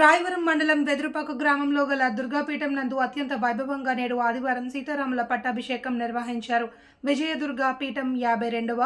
రాయవరం మండలం వెదురుపాక గ్రామంలో గల దుర్గాపీఠం నందు అత్యంత వైభవంగా నేడు ఆదివారం సీతారాముల పట్టాభిషేకం నిర్వహించారు. విజయదుర్గా పీఠం యాభై రెండవ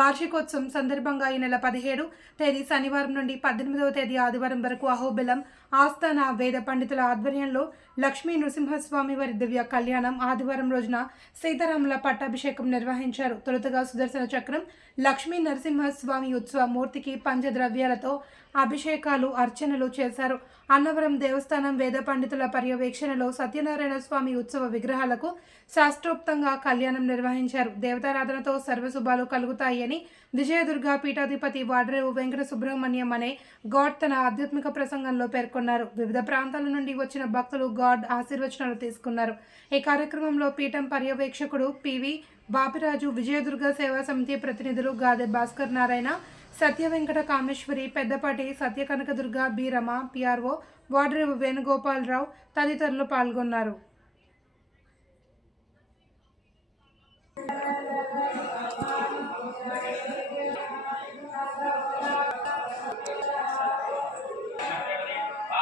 వార్షికోత్సవం సందర్భంగా ఈ నెల పదిహేడు తేదీ శనివారం నుండి పద్దెనిమిదవ తేదీ ఆదివారం వరకు అహోబిలం ఆస్థాన వేద పండితుల ఆధ్వర్యంలో లక్ష్మీ నృసింహస్వామి వారి దివ్య కళ్యాణం ఆదివారం రోజున సీతారాముల పట్టాభిషేకం నిర్వహించారు. తొలుతగా సుదర్శన చక్రం లక్ష్మీ నరసింహస్వామి ఉత్సవ మూర్తికి పంచద్రవ్యాలతో అభిషేకాలు అర్చనలు చేశారు. అన్నవరం దేవస్థానం వేద పండితుల పర్యవేక్షణలో సత్యనారాయణ స్వామి ఉత్సవ విగ్రహాలకు శాస్త్రోక్తంగా కళ్యాణం నిర్వహించారు. దేవతారాధనతో సర్వశుభాలు కలుగుతాయని విజయదుర్గ పీఠాధిపతి వాడరేవు వెంకట సుబ్రహ్మణ్యం అనే గాడ్ తన ఆధ్యాత్మిక ప్రసంగంలో పేర్కొన్నారు. వివిధ ప్రాంతాల నుండి వచ్చిన భక్తులు గాడ్ ఆశీర్వచనాలు తీసుకున్నారు. ఈ కార్యక్రమంలో పీఠం పర్యవేక్షకుడు పివి బాపిరాజు విజయదుర్గ సేవా సమితి ప్రతినిధులు గాదె భాస్కర్ నారాయణ సత్య వెంకట కామేశ్వరి పెద్దపాటి సత్య కనకదుర్గ బీరమ పిఆర్ఓ వాడ్రేవు వేణుగోపాలరావు తదితరులు పాల్గొన్నారు.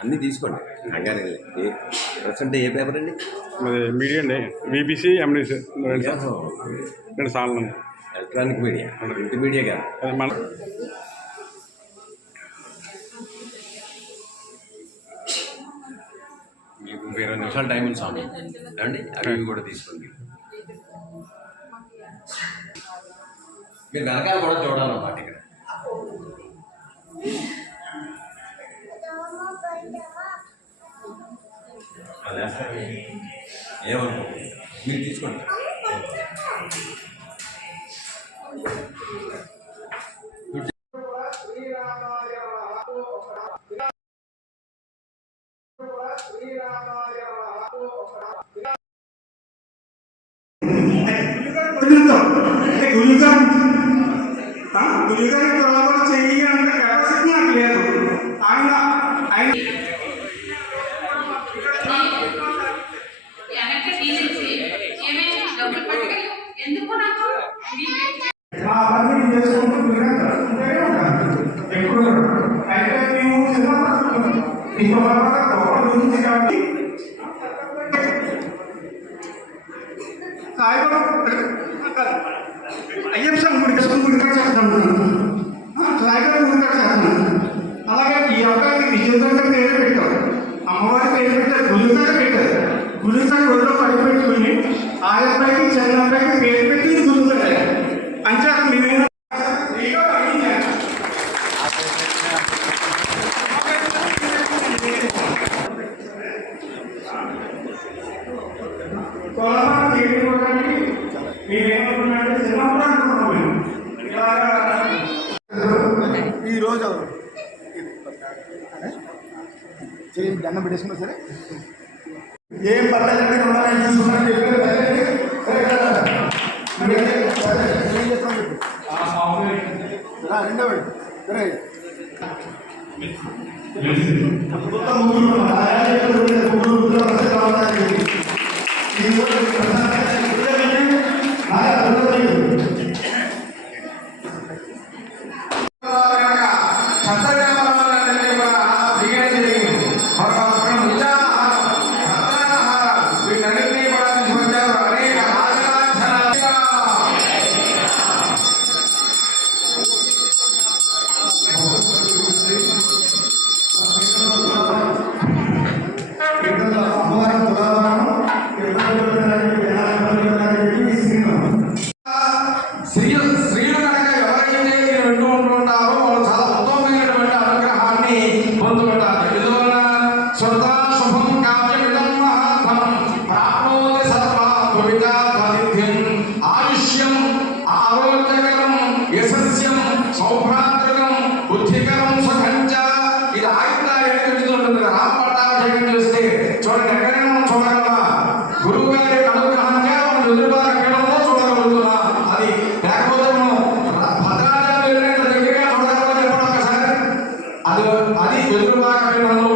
అన్నీ తీసుకోండి. కంగారు ప్రజెంట్ ఏ పేపర్ అండి? మీడియా అండి. బీబీసీ ఎండీసీ రెండు సార్లు. Electronic media. ప్రింట్ మీడియా కాదు. మన మీకు ఇరవై నిమిషాలు టైం ఉంది స్వామి. ఏమండి అవి కూడా తీసుకోండి. మీరు వెనకాల కూడా చూడాలన్నమాట ఏమనుకో మీరు తీసుకోండి. గురుగారు. గురుగారు త్వరలో చేయగలంత కెపాసిటీ నాకు లేదు. పడుతున్నాం గొప్ప గురించి కాబట్టి సాయిబాబా అయ్యప్ప స్వామి గుడి కృష్ణ గుడి కాడ చేస్తాను చేస్తాను అలాగే ఈ అబ్బాయికి విజయదుర్గ పేరు పెట్టారు. అమ్మవారి పేరు పెట్టారు. గురుగారు పెట్టారు గురుగారు ఒళ్ళో పడిపెట్టుకుని ఆ అబ్బాయికి చిన్న అబ్బాయికి పేరు కొలమానం చేయకపోవడానికి అనుకున్నాం మేము ఇలాగా ఈరోజు దండం పెట్టేసుకున్నా సరే. ఏం పర్లేదండి ఉండాలని చూసుకున్నాను చెప్పారు. సరే, సరే కదా. రెండో సరే. ముగ్గురు ముగ్గురు ముగ్గురు అది అది ఎదురుగా మనలో